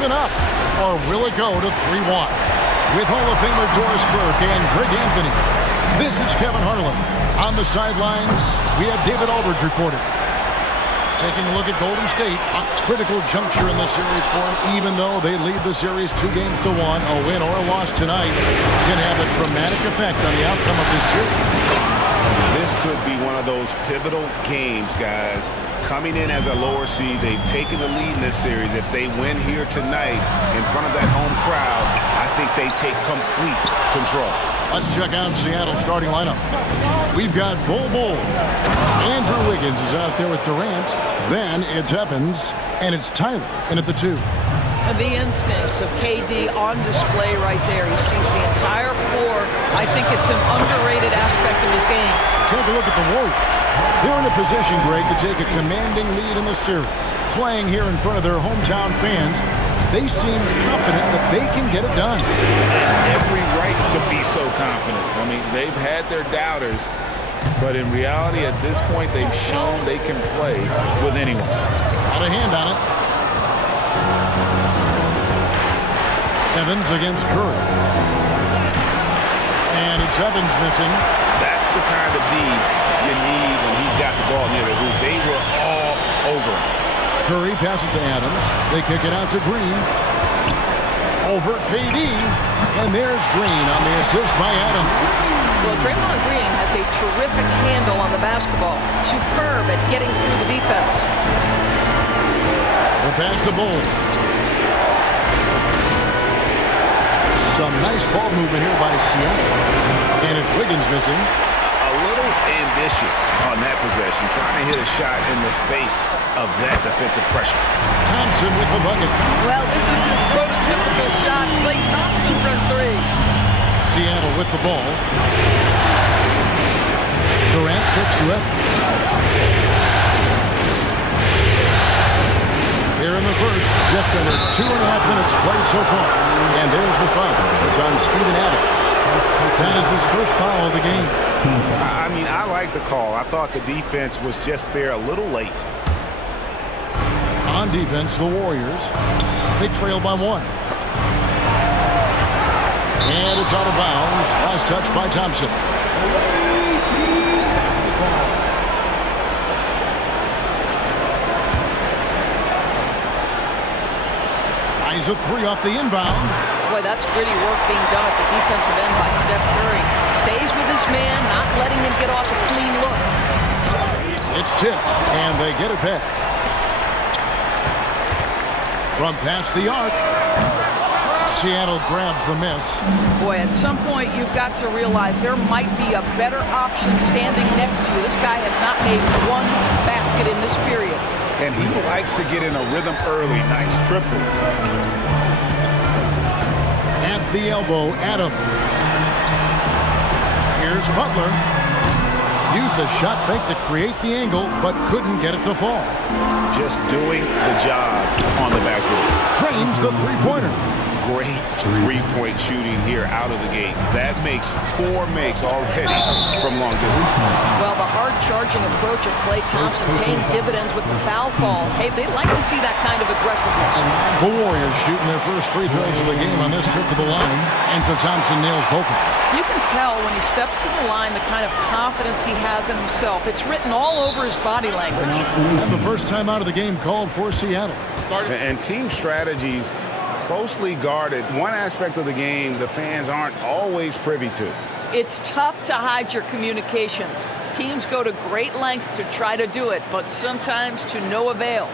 even up, or will it go to 3-1? With Hall of Famer Doris Burke and Greg Anthony, this is Kevin Harlan. On the sidelines, we have David Aldridge reporting. Taking a look at Golden State, a critical juncture in the series for them. Even though they lead the series 2-1, a win or a loss tonight can have a dramatic effect on the outcome of this series. This could be one of those pivotal games, guys. Coming in as a lower seed, they've taken the lead in this series. If they win here tonight in front of that home crowd, I think they take complete control. Let's check out Seattle's starting lineup. We've got Bol. Andrew Wiggins is out there with Durant. Then it's Evans, and it's Tyler in at the 2. The instincts of KD on display right there. He sees the entire floor. I think it's an underrated aspect of his game. Take a look at the Warriors. They're in a position, Greg, to take a commanding lead in the series. Playing here in front of their hometown fans, they seem confident that they can get it done. Every right to be so confident. I mean, they've had their doubters, but in reality, at this point, they've shown they can play with anyone. Got a hand on it. Evans against Curry. And it's Evans missing. That's the kind of D you need when he's got the ball near the hoop. They were all over him. Curry passes to Adams. They kick it out to Green. Over KD. And there's Green on the assist by Adams. Well, Draymond Green has a terrific handle on the basketball. Superb at getting through the defense. The pass to Bol. Some nice ball movement here by Seattle. And it's Wiggins missing. A little ambitious on that possession, trying to hit a shot in the face of that defensive pressure. Thompson with the bucket. Well, this is his prototypical shot. Klay Thompson from 3. Seattle with the ball. Durant kicks to Evans. Here in the first, just under 2.5 minutes played so far. And there's the foul. It's on Steven Adams. That is his first foul of the game. I mean, I like the call. I thought the defense was just there a little late. On defense, the Warriors. They trail by 1. And it's out of bounds. Last touch by Thompson. Tries a 3 off the inbound. Boy, that's gritty work being done at the defensive end by Steph Curry. Stays with his man, not letting him get off a clean look. It's tipped, and they get it back. From past the arc, Seattle grabs the miss. Boy, at some point you've got to realize there might be a better option standing next to you. This guy has not made one basket in this period. And he likes to get in a rhythm early. Nice triple. At the elbow, Adams. Here's Butler. Used the shot fake to create the angle, but couldn't get it to fall. Just doing the job on the backboard. Drains the three-pointer. Great three-point shooting here out of the gate. That makes 4 makes already from long distance. Well, the hard-charging approach of Klay Thompson paying dividends with the foul call. Hey, they like to see that kind of aggressiveness. The Warriors shooting their first free throws of the game on this trip to the line, and so Thompson nails both of them. You can tell when he steps to the line the kind of confidence he has in himself. It's written all over his body language. And the first time out of the game called for Seattle. And team strategies closely guarded. One aspect of the game the fans aren't always privy to. It's tough to hide your communications. Teams go to great lengths to try to do it, but sometimes to no avail.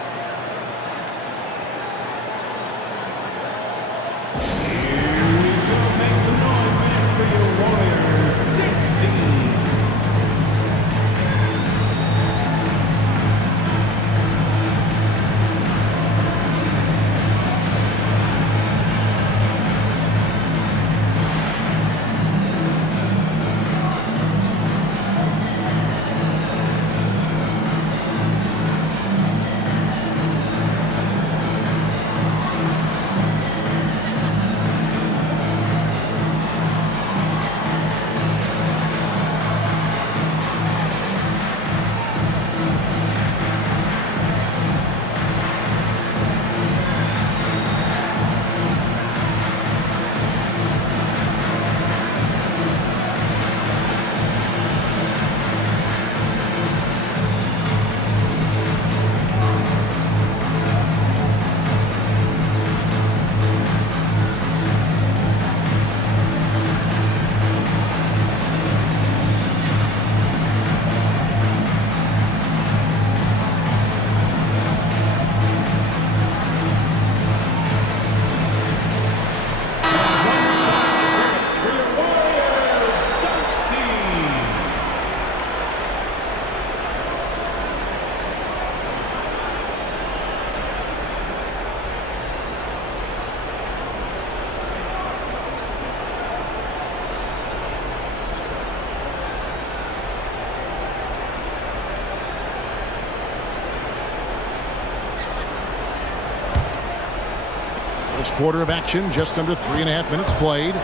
First quarter of action, just under 3.5 minutes played.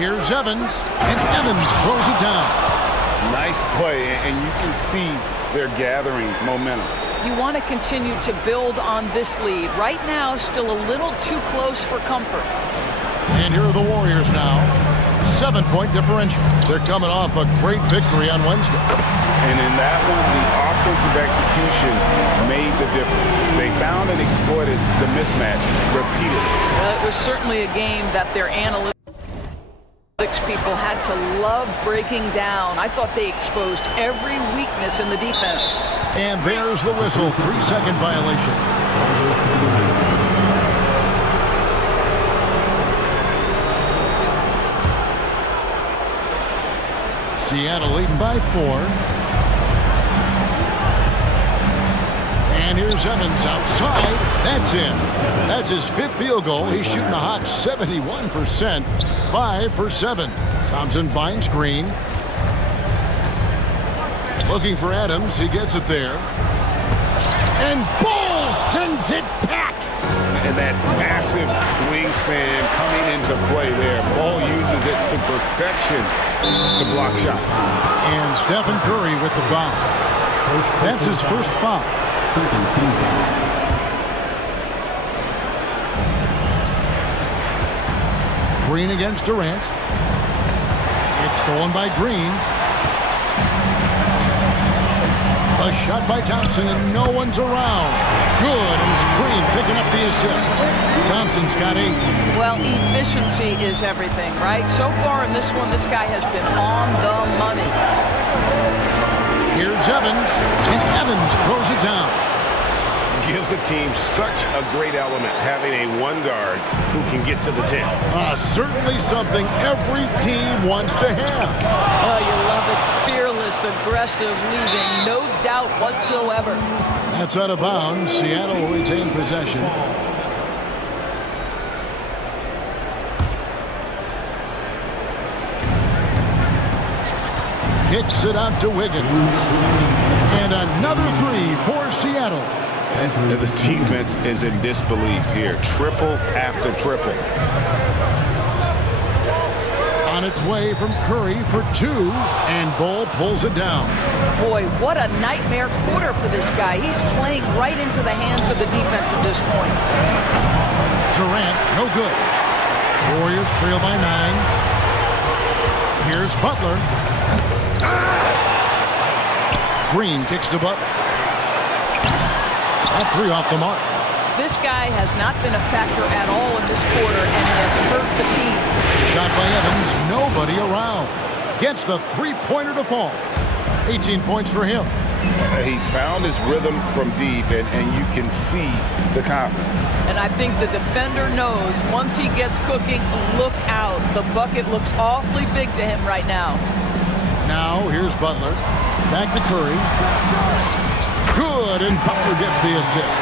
Here's Evans, and Evans throws it down. Nice play, and you can see they're gathering momentum. You want to continue to build on this lead. Right now, still a little too close for comfort. And here are the Warriors now. 7-point differential. They're coming off a great victory on Wednesday. And in that one, the offensive execution made the difference. They found and exploited the mismatch repeatedly. Well, it was certainly a game that their analytics people had to love breaking down. I thought they exposed every weakness in the defense. And there's the whistle. 3-second violation. Seattle leading by 4. And here's Evans outside. That's in. That's his 5th field goal. He's shooting a hot 71%. 5 for 7. Thompson finds Green. Looking for Adams. He gets it there. And Ball sends it back. And that massive wingspan coming into play there. Ball uses it to perfection to block shots. And Stephen Curry with the foul. That's his first foul. Green against Durant. It's stolen by Green. A shot by Thompson, and no one's around. Good, and it's Green picking up the assist. Thompson's got 8. Well, efficiency is everything, right? So far in this one, this guy has been on the money. Here's Evans, and Evans throws it down. Gives the team such a great element having a one guard who can get to the 10. Certainly something every team wants to have. Oh, you love it. Fearless, aggressive, leaving no doubt whatsoever. That's out of bounds. Seattle will retain possession. Kicks it out to Wiggins. And another 3 for Seattle. And the defense is in disbelief here. Triple after triple. On its way from Curry for 2, and Ball pulls it down. Boy, what a nightmare quarter for this guy. He's playing right into the hands of the defense at this point. Durant, no good. Warriors trail by 9. Here's Butler. Green kicks to Butler. That 3 off the mark. This guy has not been a factor at all in this quarter, and it has hurt the team. Shot by Evans, nobody around. Gets the 3-pointer to fall. 18 points for him. He's found his rhythm from deep, and you can see the confidence. And I think the defender knows once he gets cooking, look out. The bucket looks awfully big to him right now. Now here's Butler. Back to Curry. Good, and Butler gets the assist.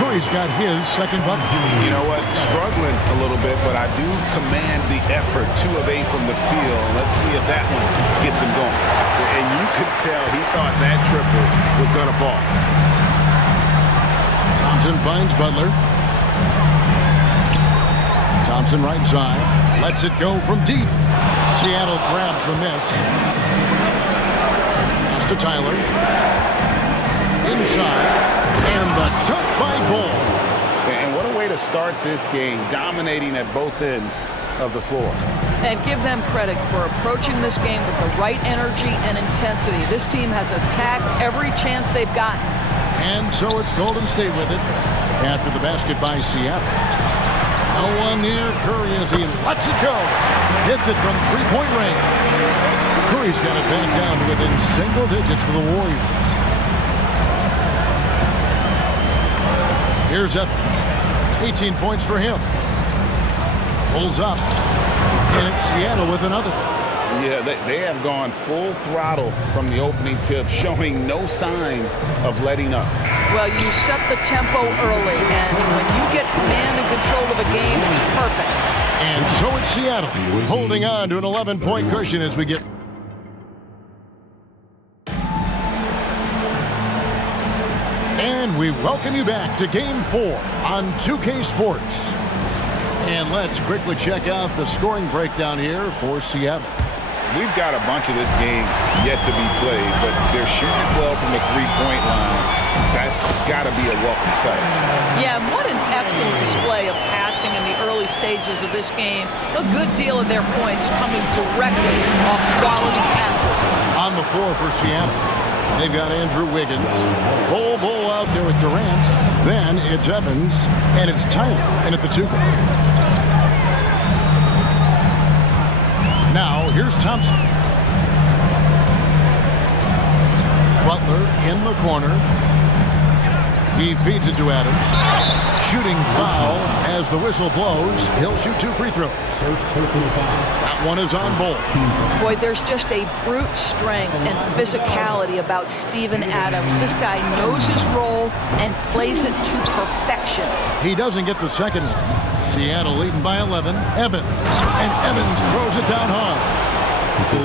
Curry's got his second bucket. You know what? Struggling a little bit, but I do command the effort. 2 of 8 from the field. Let's see if that one gets him going. And you could tell he thought that triple was going to fall. Thompson finds Butler. Thompson right side. Lets it go from deep. Seattle grabs the miss. Pass to Tyler. Inside. And the dunk by Ball. And what a way to start this game, dominating at both ends of the floor. And give them credit for approaching this game with the right energy and intensity. This team has attacked every chance they've gotten. And so it's Golden State with it after the basket by Seattle. No one near Curry as he lets it go. Hits it from 3-point range. Curry's got it back down to within single digits for the Warriors. Here's Evans. 18 points for him. Pulls up. And it's Seattle with another. Yeah, they have gone full throttle from the opening tip, showing no signs of letting up. Well, you set the tempo early, and when you get command and control of a game, it's perfect. And so it's Seattle, holding on to an 11-point cushion as we get... And we welcome you back to Game 4 on 2K Sports. And let's quickly check out the scoring breakdown here for Seattle. We've got a bunch of this game yet to be played, but they're shooting well from the three-point line. That's got to be a welcome sight. Yeah, and what an excellent display of passing in the early stages of this game. A good deal of their points coming directly off quality passes. On the floor for Seattle, they've got Andrew Wiggins. Bol out there with Durant. Then it's Evans, and it's Tyler in at the 2 guard. Now, here's Thompson. Butler in the corner. He feeds it to Adams. Shooting foul as the whistle blows. He'll shoot 2 free throws. That one is on Bol. Boy, there's just a brute strength and physicality about Steven Adams. This guy knows his role and plays it to perfection. He doesn't get the second one. Seattle leading by 11. Evans. And Evans throws it down hard.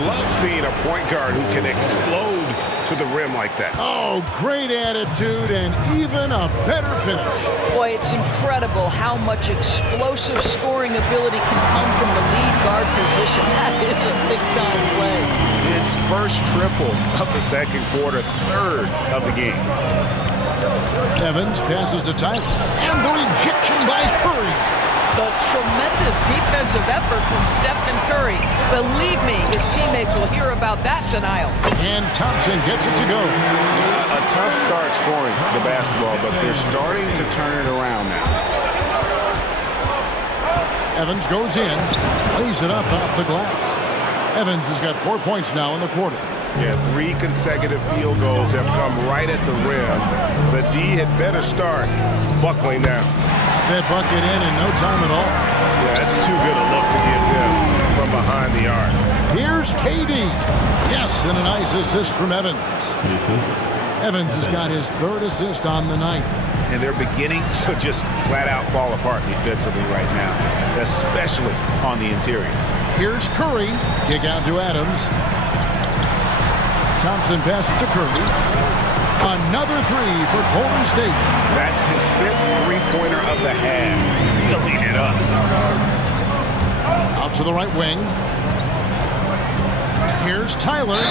Love seeing a point guard who can explode to the rim like that. Oh, great attitude and even a better finish. Boy, it's incredible how much explosive scoring ability can come from the lead guard position. That is a big-time play. It's first triple of the second quarter, third of the game. Evans passes to Tyler. And the rejection by Curry. The tremendous defensive effort from Stephen Curry. Believe me, his teammates will hear about that denial. And Thompson gets it to go. A tough start scoring the basketball, but they're starting to turn it around now. Evans goes in, lays it up off the glass. Evans has got 4 points now in the quarter. Yeah, 3 consecutive field goals have come right at the rim. The D had better start buckling down. That bucket in no time at all. Yeah, that's too good a look to give him from behind the arc. Here's KD. Yes, and a nice assist from Evans. Evans has got his 3rd assist on the night. And they're beginning to just flat out fall apart defensively right now, especially on the interior. Here's Curry. Kick out to Adams. Thompson passes to Curry. Another 3 for Golden State. That's his 5th three-pointer of the half. Filling it up. Out to the right wing. Here's Tyler.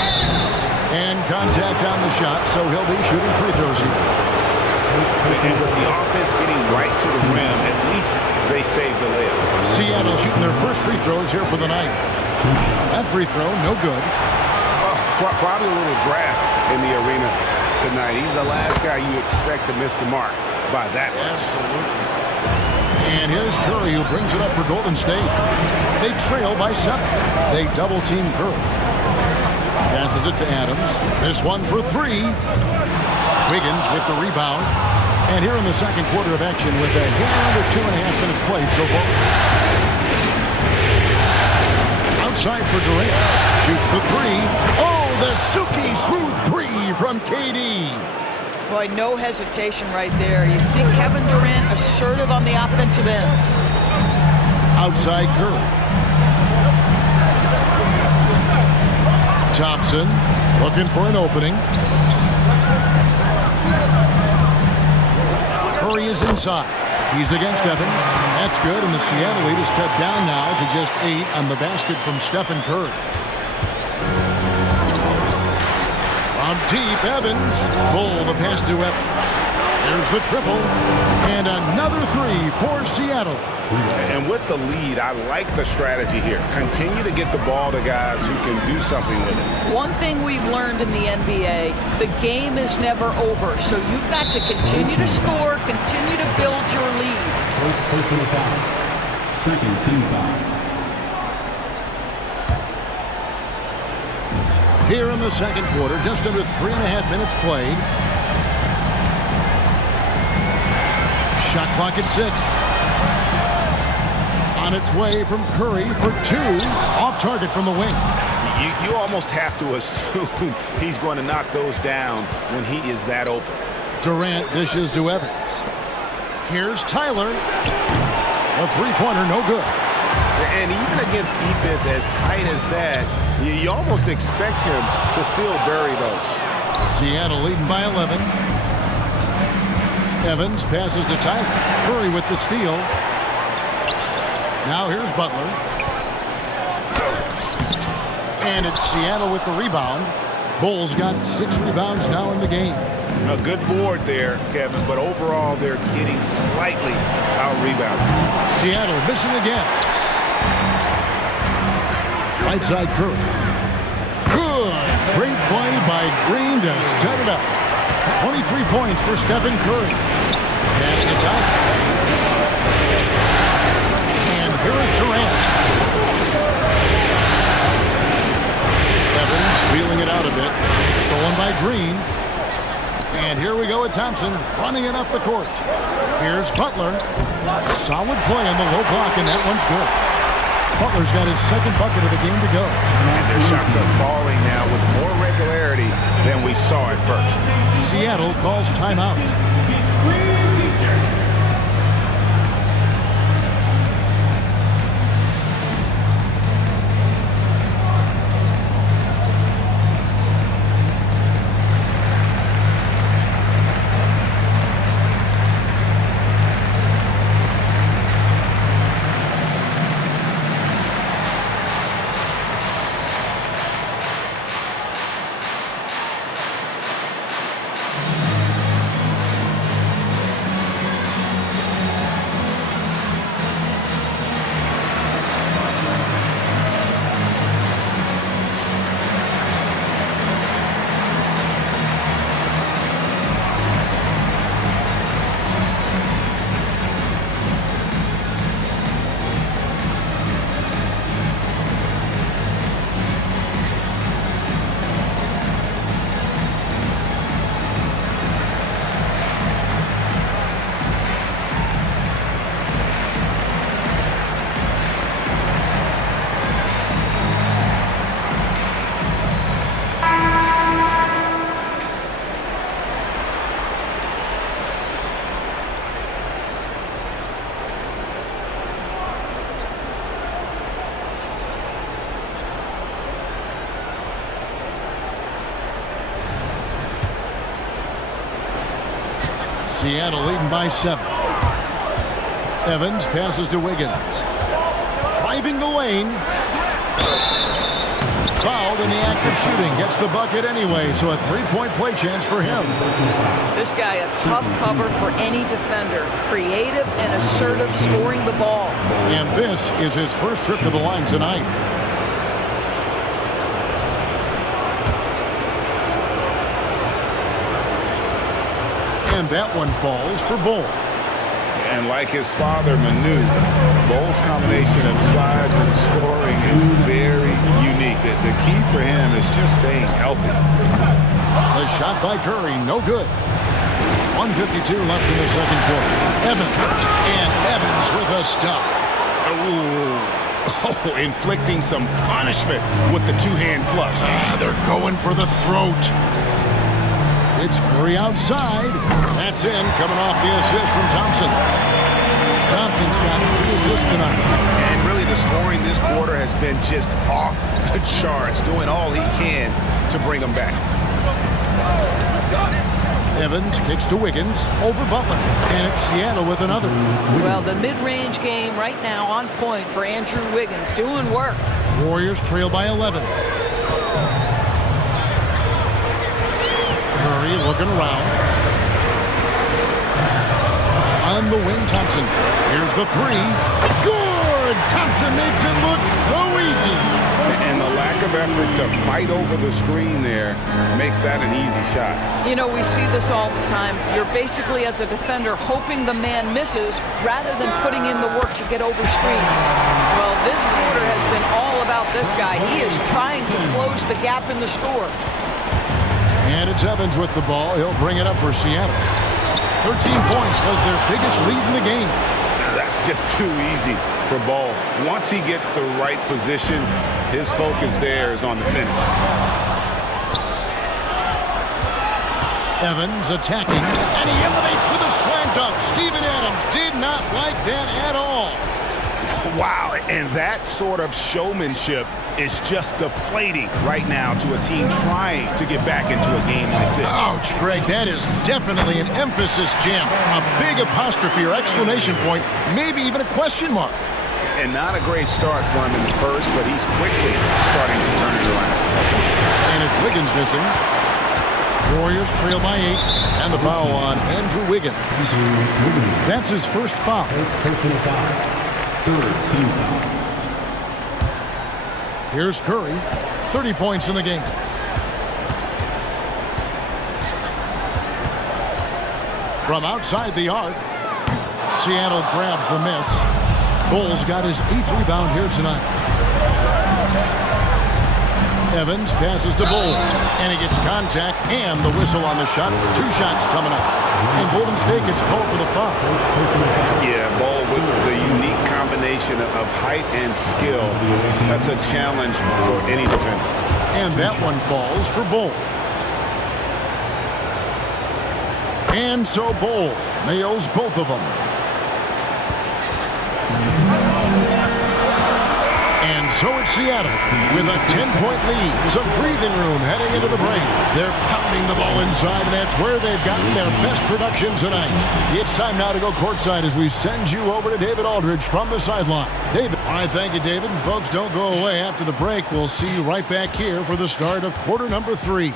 And contact on the shot, so he'll be shooting free throws here. And with the offense getting right to the rim, at least they saved the layup. Seattle shooting their first free throws here for the night. That free throw, no good. Probably a little draft in the arena tonight. He's the last guy you expect to miss the mark by that much. Absolutely. And here's Curry, who brings it up for Golden State. They trail by 7. They double-team Curry. Passes it to Adams. This one for 3. Wiggins with the rebound. And here in the second quarter of action with a under 2.5 minutes played so far. Outside for Durant. Shoots the 3. Oh, the silky smooth 3 from KD. Boy, no hesitation right there. You see Kevin Durant assertive on the offensive end. Outside Curry. Thompson looking for an opening. Curry is inside. He's against Evans. That's good, and the Seattle lead is cut down now to just 8 on the basket from Stephen Curry. From deep, Evans. Bol the pass to Evans. There's the triple. And another 3 for Seattle. And with the lead, I like the strategy here. Continue to get the ball to guys who can do something with it. One thing we've learned in the NBA, the game is never over. So you've got to continue to score, continue to build your lead. Second team foul. Here in the second quarter, just under 3.5 minutes played. Shot clock at 6. On its way from Curry for 2. Off target from the wing. You almost have to assume he's going to knock those down when he is that open. Durant dishes to Evans. Here's Tyler. A three-pointer, no good. And even against defense as tight as that, you almost expect him to still bury those. Seattle leading by 11. Evans passes to Tyler. Curry with the steal. Now here's Butler. And it's Seattle with the rebound. Bulls got 6 rebounds now in the game. A good board there, Kevin, but overall they're getting slightly out-rebounded. Seattle missing again. Right side Curry. Good. Great play by Green to set it up. 23 points for Stephen Curry. Pass to Tiger. And here is Durant. Evans feeling it out a bit. Stolen by Green. And here we go with Thompson running it up the court. Here's Butler. Solid play on the low block, and that one's good. Butler's got his second bucket of the game to go. And their shots are falling now with more regularity than we saw at first. Seattle calls timeout. Seattle leading by 7. Evans passes to Wiggins. Driving the lane. Fouled in the act of shooting. Gets the bucket anyway, so a 3-point play chance for him. This guy, a tough cover for any defender. Creative and assertive scoring the ball. And this is his first trip to the line tonight. And that one falls for Bull. And like his father, Manu, Bull's combination of size and scoring is very unique. The key for him is just staying healthy. A shot by Curry, no good. 1:52 left in the second quarter. Evans. And Evans with a stuff. Oh, inflicting some punishment with the two-hand flush. They're going for the throat. It's Curry outside. That's in, coming off the assist from Thompson. Thompson's got 3 assists tonight. And really the scoring this quarter has been just off the charts, doing all he can to bring them back. Evans kicks to Wiggins over Butler. And it's Seattle with another. Well, the mid-range game right now on point for Andrew Wiggins, doing work. Warriors trail by 11. Curry looking around. On the wing, Thompson. Here's the 3. Good! Thompson makes it look so easy. And the lack of effort to fight over the screen there makes that an easy shot. You know, we see this all the time. You're basically, as a defender, hoping the man misses rather than putting in the work to get over screens. Well, this quarter has been all about this guy. He is trying to close the gap in the score. And it's Evans with the ball. He'll bring it up for Seattle. 13 points was their biggest lead in the game. That's just too easy for Ball. Once he gets the right position, his focus there is on the finish. Evans attacking, and he elevates with a slam dunk. Steven Adams did not like that at all. Wow, and that sort of showmanship is just deflating right now to a team trying to get back into a game like this. Ouch, Greg, that is definitely an emphasis jam. A big apostrophe or exclamation point, maybe even a question mark. And not a great start for him in the first, but he's quickly starting to turn it around. And it's Wiggins missing. Warriors trail by 8, and the foul on Andrew Wiggins. That's his first foul. Here's Curry, 30 points in the game. From outside the arc, Seattle grabs the miss. Bulls got his 8th rebound here tonight. Evans passes to Bull, and he gets contact and the whistle on the shot. 2 shots coming up. And Golden State gets called for the foul. Yeah, Bull with the unique combination of height and skill. That's a challenge for any defender. And that one falls for Bull. And so Bull nails both of them. And so it's Seattle with a 10-point lead. Some breathing room heading into the break. They're pounding the ball inside, and that's where they've gotten their best production tonight. It's time now to go courtside as we send you over to David Aldridge from the sideline. David. All right, thank you, David. And folks, don't go away. After the break, we'll see you right back here for the start of quarter number 3.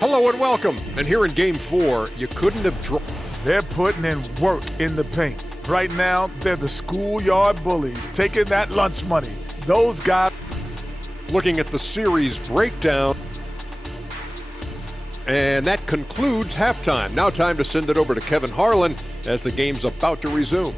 Hello and welcome. And here in Game 4, you couldn't have dropped. They're putting in work in the paint. Right now, they're the schoolyard bullies, taking that lunch money. Those guys. Looking at the series breakdown. And that concludes halftime. Now time to send it over to Kevin Harlan as the game's about to resume.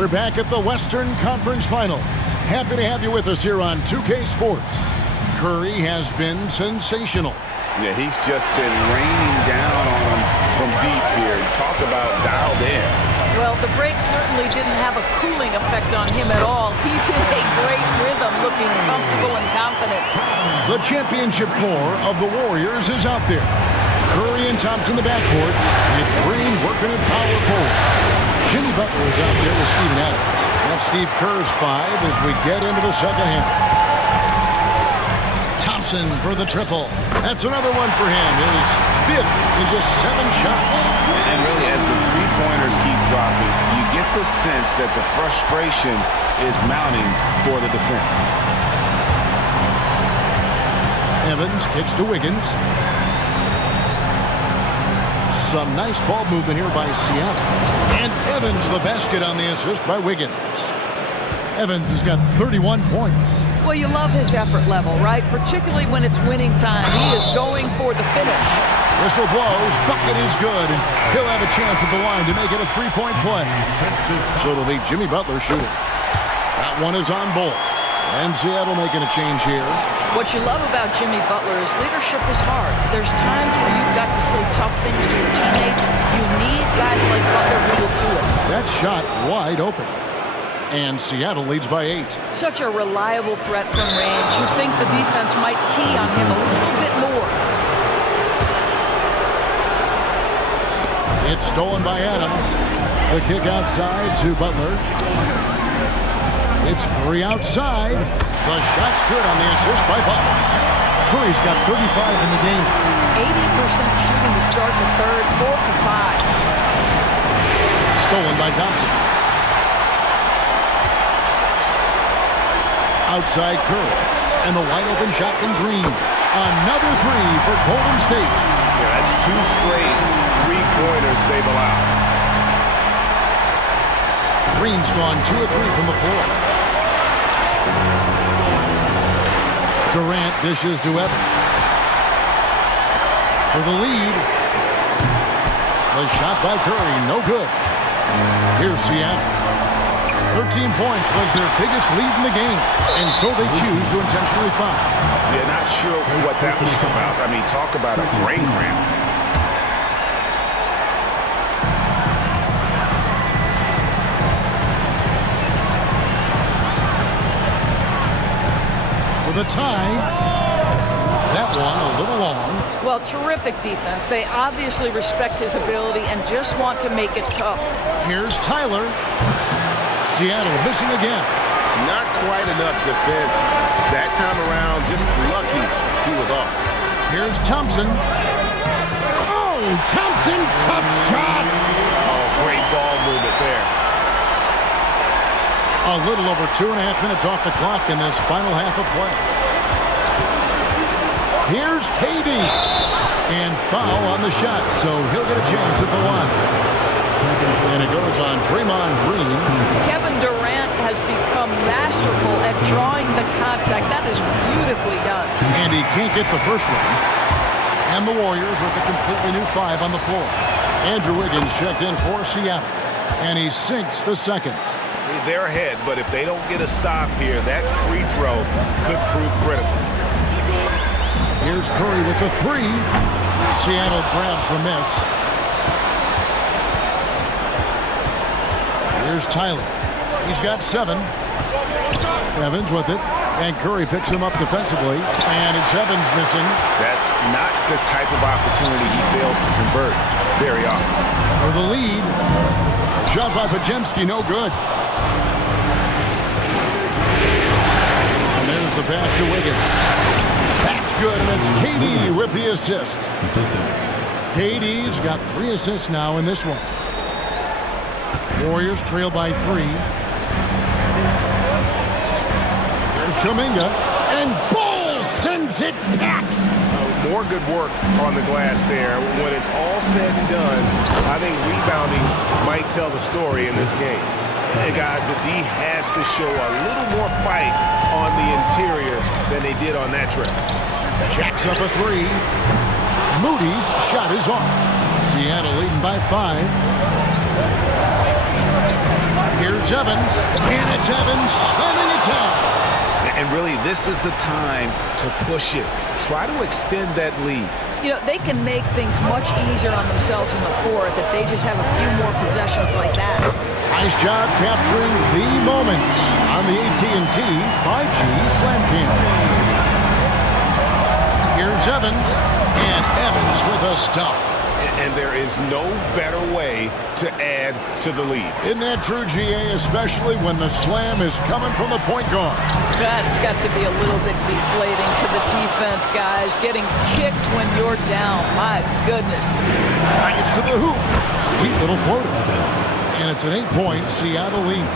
We're back at the Western Conference Finals. Happy to have you with us here on 2K Sports. Curry has been sensational. Yeah, he's just been raining down on him from deep here. Talk about dialed in. Well, the break certainly didn't have a cooling effect on him at all. He's in a great rhythm, looking comfortable and confident. The championship core of the Warriors is out there. Curry and Thompson in the backcourt, with Green working at power forward. Jimmy Butler is out there with Steven Adams. That's Steve Kerr's 5 as we get into the second half. Thompson for the triple. That's another one for him. His 5th in just 7 shots. And really, as the three-pointers keep dropping, you get the sense that the frustration is mounting for the defense. Evans kicks to Wiggins. Some nice ball movement here by Seattle. And Evans the basket on the assist by Wiggins. Evans has got 31 points. Well, you love his effort level, right? Particularly when it's winning time. He is going for the finish. Whistle blows, bucket is good, and he'll have a chance at the line to make it a 3-point play. So it'll be Jimmy Butler shooting. That one is on Bull. And Seattle making a change here. What you love about Jimmy Butler is leadership is hard. There's times where you've got to say tough things to your teammates. You need guys like Butler who will do it. That shot wide open. And Seattle leads by 8. Such a reliable threat from range. You'd think the defense might key on him a little bit more. It's stolen by Adams. The kick outside to Butler. It's Curry outside. The shot's good on the assist by Butler. Curry's got 35 in the game. 80% shooting to start the third, 4 for 5. Stolen by Thompson. Outside Curry. And the wide open shot from Green. Another 3 for Golden State. Yeah, that's 2 straight three-pointers they've allowed. Green's gone 2 of 3 from the floor. Durant dishes to Evans. For the lead. The shot by Curry, no good. Here's Seattle. 13 points was their biggest lead in the game, and so they choose to intentionally foul. Yeah, not sure what that was about. I mean, talk about a brain cramp. For the tie, that one a little long. Well, terrific defense. They obviously respect his ability and just want to make it tough. Here's Tyler. Seattle missing again. Not quite enough defense that time around. Just lucky he was off. Here's Thompson. Oh, Thompson, tough shot. Oh, great ball movement there. A little over 2.5 minutes off the clock in this final half of play. Here's KD. And foul on the shot, so he'll get a chance at the line. And it goes on Draymond Green. Kevin Durant has become masterful at drawing the contact. That is beautifully done. And he can't get the first one. And the Warriors with a completely new 5 on the floor. Andrew Wiggins checked in for Seattle. And he sinks the second. They're ahead, but if they don't get a stop here, that free throw could prove critical. Here's Curry with the 3. Seattle grabs the miss. Here's Tyler. He's got 7. Evans with it. And Curry picks him up defensively. And it's Evans missing. That's not the type of opportunity he fails to convert very often. For the lead. Shot by Podziemski, no good. And there's the pass to Wiggins. That's good, and it's KD with the assist. KD's got 3 assists now in this one. Warriors trail by 3. There's Kuminga, and Bull sends it back. More good work on the glass there. When it's all said and done, I think rebounding might tell the story in this game. And guys, the D has to show a little more fight on the interior than they did on that trip. Jacks up a 3. Moody's shot is off. Seattle leading by 5. Here's Evans, and it's Evans slamming it down. And really, this is the time to push it. Try to extend that lead. You know, they can make things much easier on themselves in the fourth if they just have a few more possessions like that. Nice job capturing the moments on the AT&T 5G Slam Cam. Here's Evans, and Evans with a stuff. And there is no better way to add to the lead. Isn't that true, GA, especially when the slam is coming from the point guard? That's got to be a little bit deflating to the defense, guys. Getting kicked when you're down. My goodness. Nice to the hoop. Sweet little floater. And it's an 8-point Seattle lead.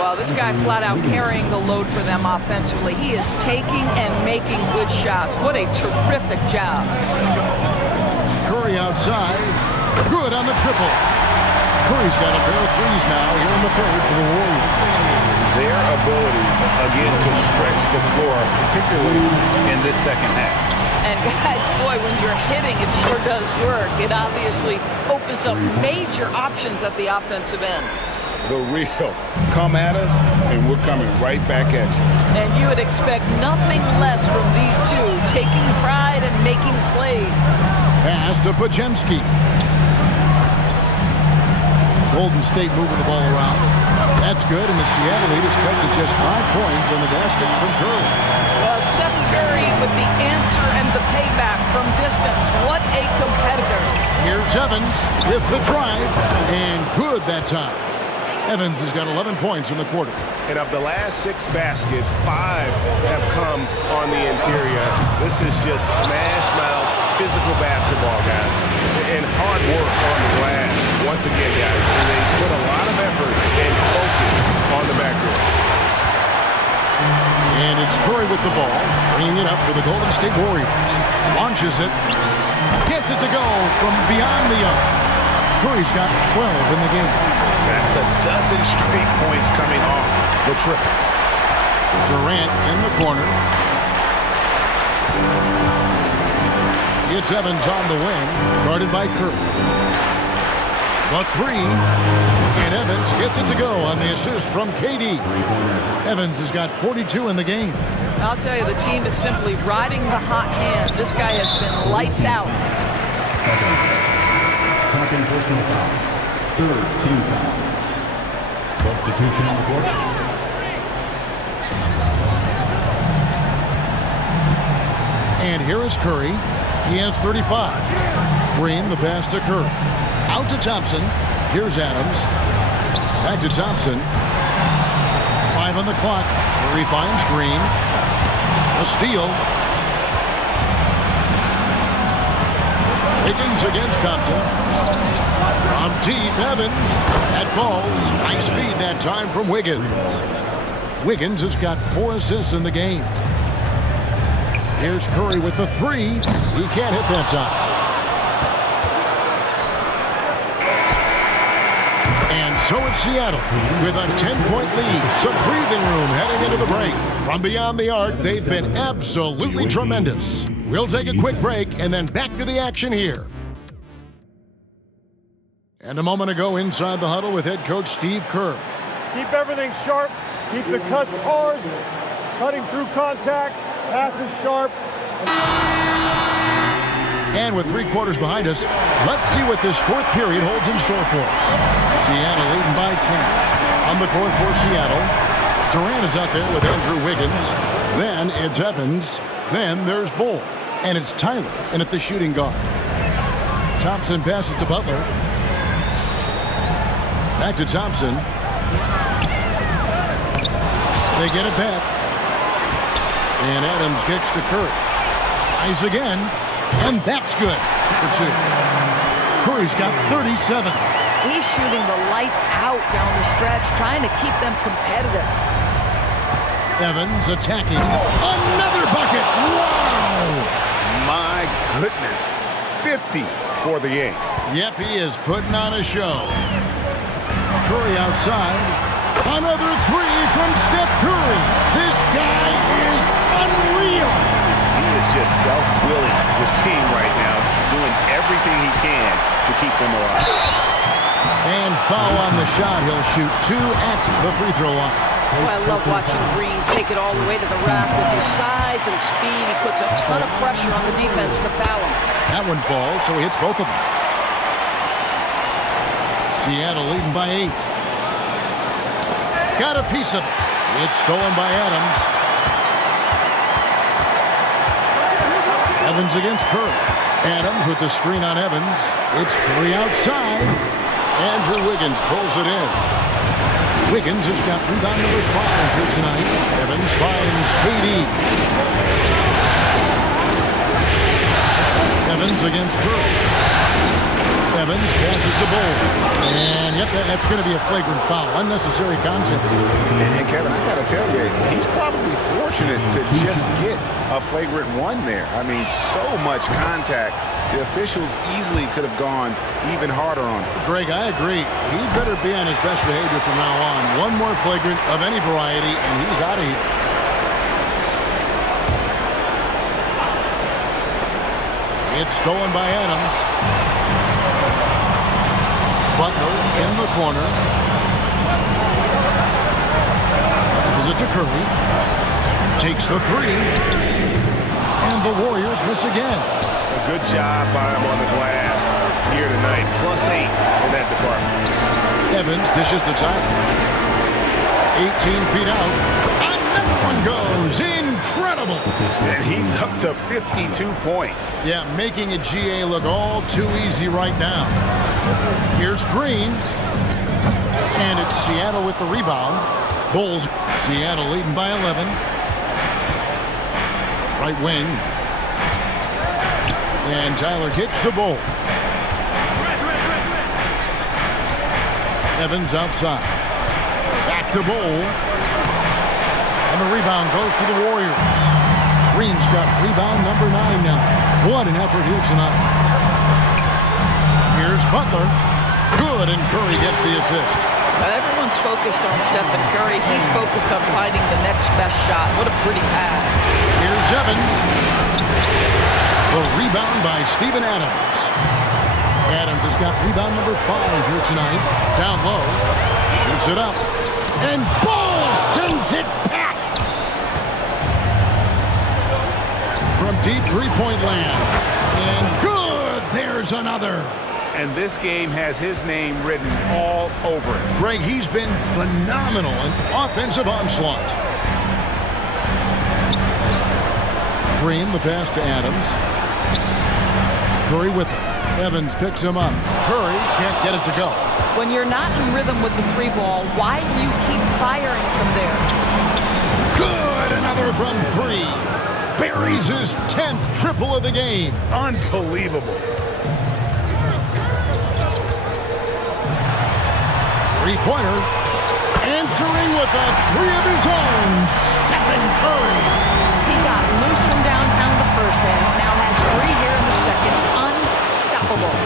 Well, this guy flat out carrying the load for them offensively. He is taking and making good shots. What a terrific job. Curry outside. Good on the triple. Curry's got a pair of 3s now here in the third for the Warriors. Their ability, again, to stretch the floor, particularly in this second half. And guys, boy, when you're hitting, it sure does work. It obviously opens up major options at the offensive end. The real come at us, and we're coming right back at you. And you would expect nothing less from these two, taking pride and making plays. Pass to Podziemski. Golden State moving the ball around. That's good, and the Seattle lead is cut to just 5 points on the basket from Curry. Well, Seth Curry with the answer and the payback from distance. What a competitor. Here's Evans with the drive, and good that time. Evans has got 11 points in the quarter. And of the last 6 baskets, 5 have come on the interior. This is just smash mouth physical basketball, guys. And hard work on the glass. Once again, guys, and they put a lot of effort and focus on the backcourt. And it's Curry with the ball, bringing it up for the Golden State Warriors. Launches it, gets it to go from beyond the arc. Curry's got 12 in the game. That's a dozen straight points coming off the triple. Durant in the corner. It's Evans on the wing, guarded by Curry. The 3, and Evans gets it to go on the assist from KD. Evans has got 42 in the game. I'll tell you, the team is simply riding the hot hand. This guy has been lights out. Second personal foul. Third team foul. Substitution on the court. And here is Curry. He has 35. Green, the pass to Curry. Out to Thompson. Here's Adams. Back to Thompson. 5 on the clock. Curry finds Green. A steal. Wiggins against Thompson. From deep, Evans. That falls. Nice feed that time from Wiggins. Wiggins has got 4 assists in the game. Here's Curry with the 3. He can't hit that time. And so it's Seattle with a 10-point lead. Some breathing room heading into the break. From beyond the arc, they've been absolutely tremendous. We'll take a quick break and then back to the action here. And a moment ago inside the huddle with head coach Steve Kerr. Keep everything sharp. Keep the cuts hard. Cutting through contact. Passes sharp. And with 3 quarters behind us, let's see what this 4th period holds in store for us. Seattle leading by 10. On the court for Seattle, Durant is out there with Andrew Wiggins. Then it's Evans. Then there's Bull. And it's Tyler in at the shooting guard. Thompson passes to Butler. Back to Thompson. They get it back. And Adams kicks to Curry. Tries again. And that's good for 2. Curry's got 37. He's shooting the lights out down the stretch, trying to keep them competitive. Evans attacking. Another bucket. Wow! My goodness. 50 for the game. Yep, he is putting on a show. Curry outside. Another 3 from Steph Curry. This guy is unreal. He is just self-willing, this team right now, doing everything he can to keep them alive. And foul on the shot. He'll shoot 2 at the free throw line. Oh, I love watching Green take it all the way to the rack with his size and speed. He puts a ton of pressure on the defense to foul him. That one falls, so he hits both of them. Seattle leading by 8. Got a piece of it. It's stolen by Adams. Evans against Curry. Adams with the screen on Evans. It's Curry outside. Andrew Wiggins pulls it in. Wiggins has got rebound number 5 here tonight. Evans finds KD. Evans against Curry. Evans passes the Bull. And yep, that's going to be a flagrant foul. Unnecessary contact. And Kevin, I got to tell you, he's probably fortunate to just get a flagrant 1 there. I mean, so much contact. The officials easily could have gone even harder on it. Greg, I agree. He better be on his best behavior from now on. 1 more flagrant of any variety, and he's out of here. It's stolen by Adams. Butler in the corner. This is it to Curry. Takes the 3. And the Warriors miss again. A good job by him on the glass here tonight. +8 in that department. Evans dishes to Tyler. 18 feet out. Another one goes. Incredible. And he's up to 52 points. Yeah, making a GA look all too easy right now. Here's Green. And it's Seattle with the rebound. Bulls, Seattle leading by 11. Right wing. And Tyler kicks the Bull. Evans outside. Back to Bull. And the rebound goes to the Warriors. Green's got rebound number 9 now. What an effort here tonight. Here's Butler. Good, and Curry gets the assist. Now, everyone's focused on Stephen Curry. He's focused on finding the next best shot. What a pretty pass. Here's Evans. The rebound by Steven Adams. Adams has got rebound number 5 here tonight. Down low. Shoots it up. And Bull sends it back. From deep three-point land. And good. There's another. And this game has his name written all over it. Greg, he's been phenomenal in offensive onslaught. Green, the pass to Adams. Curry with it. Evans picks him up. Curry can't get it to go. When you're not in rhythm with the three ball, why do you keep firing from there? Good, another from three. Buries his 10th triple of the game. Unbelievable. Three-pointer. Answering with a three of his own. Stephen Curry. He got loose from downtown the first half. Now has three here in the second. Unstoppable.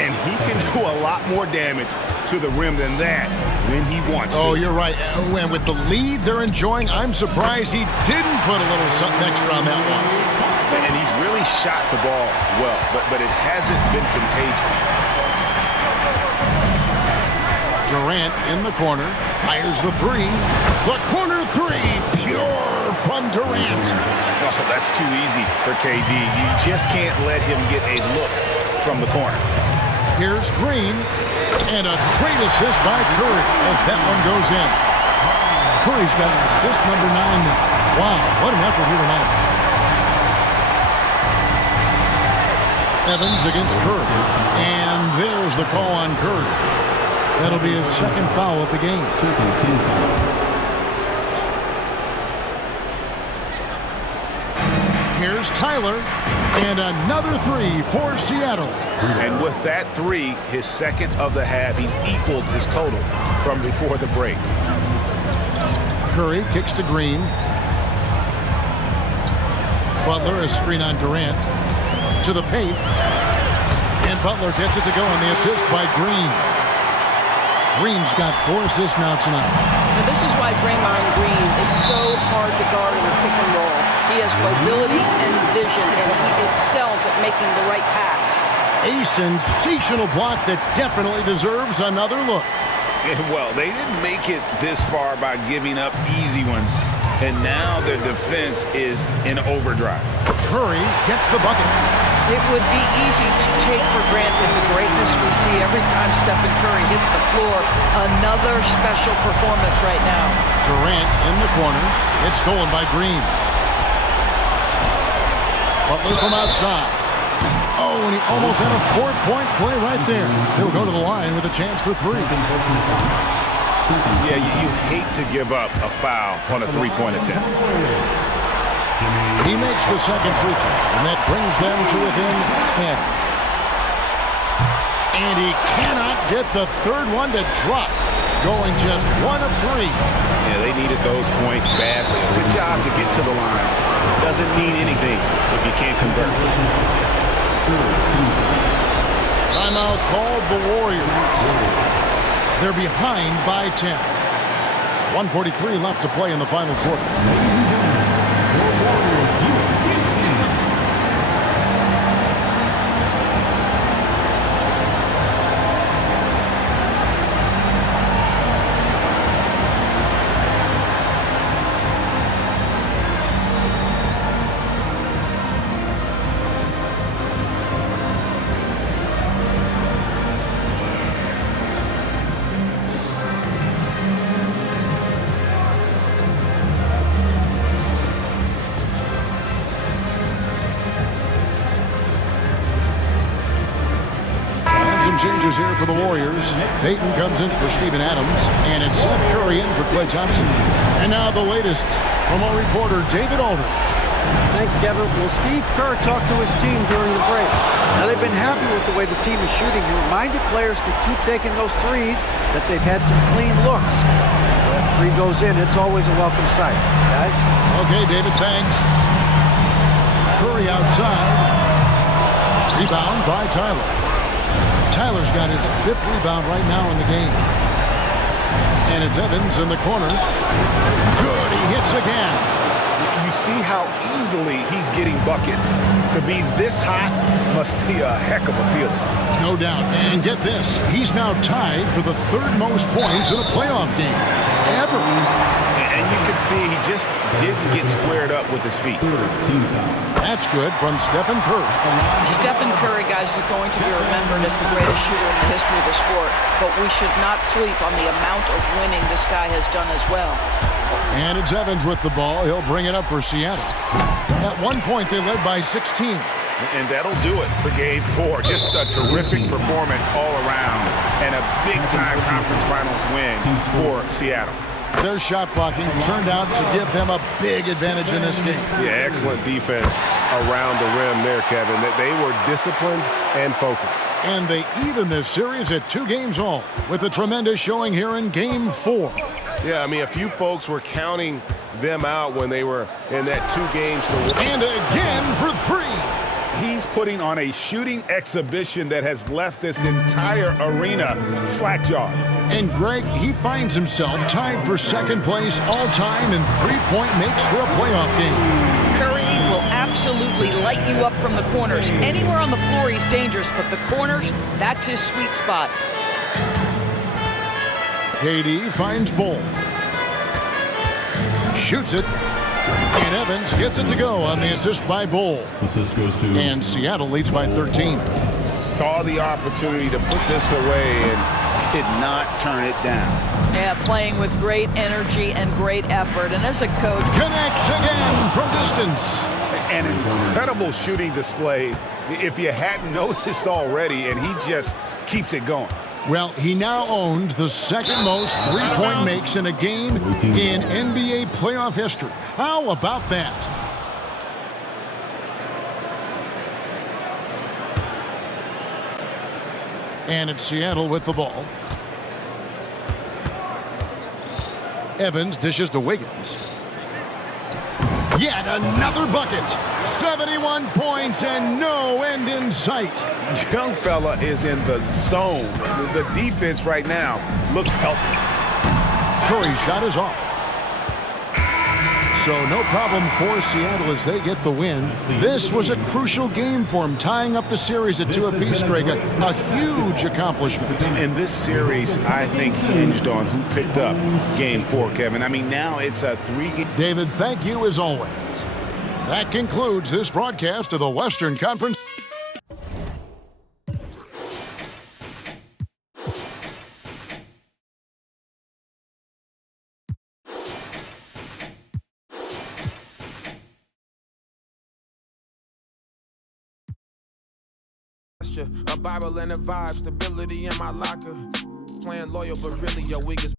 And he can do a lot more damage to the rim than that when he wants to. Oh, you're right. And with the lead they're enjoying, I'm surprised he didn't put a little something extra on that one. And he's really shot the ball well, but it hasn't been contagious. Durant in the corner, fires the three. The corner three, pure from Durant. Oh, that's too easy for KD. You just can't let him get a look from the corner. Here's Green, and a great assist by Curry as that one goes in. Curry's got an assist number 9 now. Wow, what an effort here tonight. Evans against Curry, and there's the call on Curry. That'll be his second foul of the game. Here's Tyler, and another three for Seattle. And with that three, his second of the half, he's equaled his total from before the break. Curry kicks to Green. Butler, a screen on Durant. To the paint. And Butler gets it to go on the assist by Green. Green's got 4 assists now tonight. Now this is why Draymond Green is so hard to guard in the pick and roll. He has mobility and vision, and he excels at making the right pass. A sensational block that definitely deserves another look. Well, they didn't make it this far by giving up easy ones, and now their defense is in overdrive. Curry gets the bucket. It would be easy to take for granted the greatness we see every time Stephen Curry hits the floor. Another special performance right now. Durant in the corner. It's stolen by Green. Butler from outside. Oh, and he almost had a 4-point play right there. He'll go to the line with a chance for 3. Yeah, you hate to give up a foul on a three-point attempt. He makes the second free throw, and that brings them to within 10. And he cannot get the third one to drop, going just 1 of 3. Yeah, they needed those points badly. Good job to get to the line. Doesn't mean anything if you can't convert. Timeout called the Warriors. They're behind by 10. 1:43 left to play in the final quarter. Changes here for the Warriors. Payton comes in for Steven Adams, and it's Seth Curry in for Klay Thompson. And now the latest from our reporter, David Aldridge. Thanks, Kevin. Well, Steve Kerr talked to his team during the break. Now, they've been happy with the way the team is shooting. He reminded players to keep taking those threes, that they've had some clean looks. When that three goes in, it's always a welcome sight. Guys? Okay, David, thanks. Curry outside. Rebound by Tyler. Tyler's got his 5th rebound right now in the game. And it's Evans in the corner. Good, he hits again. You see how easily he's getting buckets. To be this hot must be a heck of a feeling. No doubt. And get this, he's now tied for the 3rd most points in a playoff game ever. And you can see he just didn't get squared up with his feet. That's good from Stephen Curry. Stephen Curry, guys, is going to be remembered as the greatest shooter in the history of the sport, but we should not sleep on the amount of winning this guy has done as well. And it's Evans with the ball. He'll bring it up for Seattle. At one point, they led by 16. And that'll do it for Game 4. Just a terrific performance all around and a big-time conference finals win for Seattle. Their shot blocking turned out to give them a big advantage in this game. Yeah, excellent defense around the rim there, Kevin. They were disciplined and focused. And they even this series at 2 games all with a tremendous showing here in Game 4. Yeah, I mean, a few folks were counting them out when they were in that 2 games to win. And again for 3. He's putting on a shooting exhibition that has left this entire arena slack-jawed. And Greg, he finds himself tied for second place all-time in three-point makes for a playoff game. Curry will absolutely light you up from the corners. Anywhere on the floor, he's dangerous, but the corners, that's his sweet spot. KD finds Bull. Shoots it. And Evans gets it to go on the assist by Bull. Assist goes to... And Seattle leads by 13. Saw the opportunity to put this away and did not turn it down. Yeah, playing with great energy and great effort. And as a coach... Connects again from distance. An incredible shooting display, if you hadn't noticed already, and he just keeps it going. Well, he now owns the second most three-point makes in a game in NBA playoff history. How about that? And it's Seattle with the ball. Evans dishes to Wiggins. Yet another bucket. 71 points and no end in sight. Young fella is in the zone. The defense right now looks helpless. Curry's shot is off. So no problem for Seattle as they get the win. This was a crucial game for them, tying up the series at 2 apiece, Greg. A huge accomplishment. And this series, I think, hinged on who picked up Game 4, Kevin. I mean, now it's a 3-game. David, thank you as always. That concludes this broadcast of the Western Conference. A Bible and a vibe, stability in my locker. Playing loyal, but really your weakest.